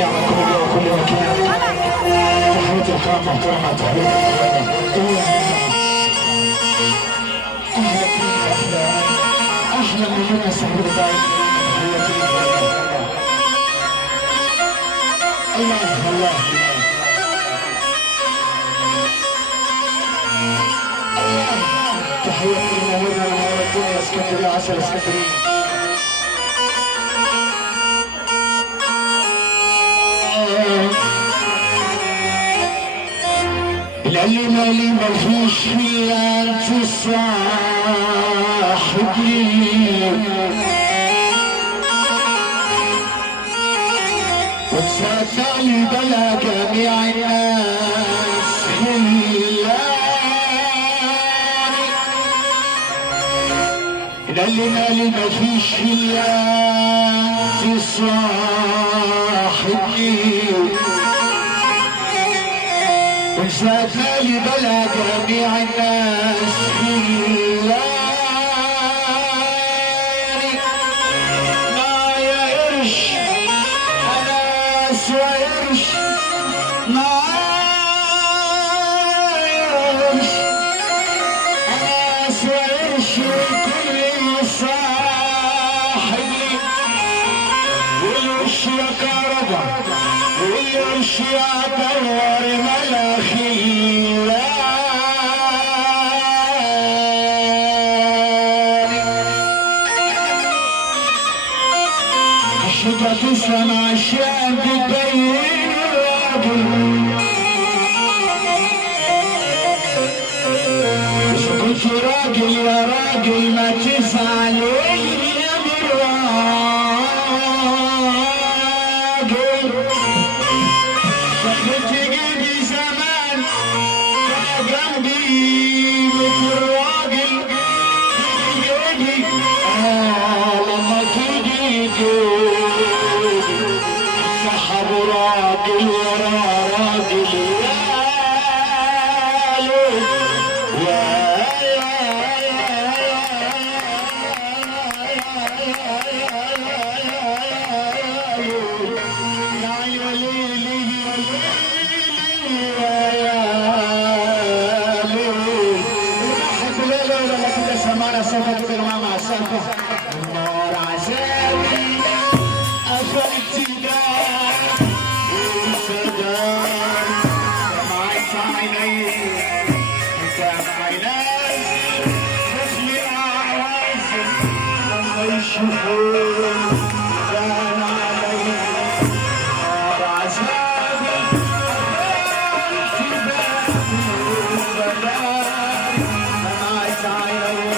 الجميع على كل يوم وكل مكان. تحياتي لكم محترمة، تحياتي احلى من الناس اللي دايما. الله الله تحياتي لمنورنا ونورتنا يا اسكندريه، عسل اسكندريه. اللي مالي مفيش فيها انت صاحبي، وتسألني بلا جميع الناس اللي مالي مفيش فيها انت صاحبي، وشغالي بلا جميع الناس خلاني معايا قرش انا اسوى قرش، معايا قرش انا اسوى قرش، والكل صاحبي، والقرش يا كهربا والقرش يا دور ملاخي. الشتا تسلم عشان تبين الراجل، إذا كنت راجل يا راجل ما تزعل يا براجل. كنت جيبي زمان جنبي مثل الراجل، تيجي لما تيجي سحب راجل ورا راجل. سافرت الماما سافر النار عذابي قفلت دار والسدار دمعت عيني دمع ناس مثل الأعواز لما يشوفون بان علي نار عذابي قفلت دار والسدار دمعت عيني.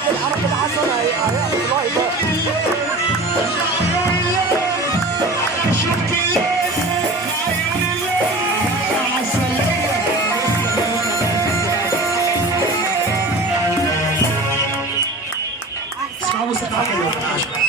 عم الحركة الحسنة هيعمل لايف بقى. شفت اسمعوا موسيقى عقل يا جماعه.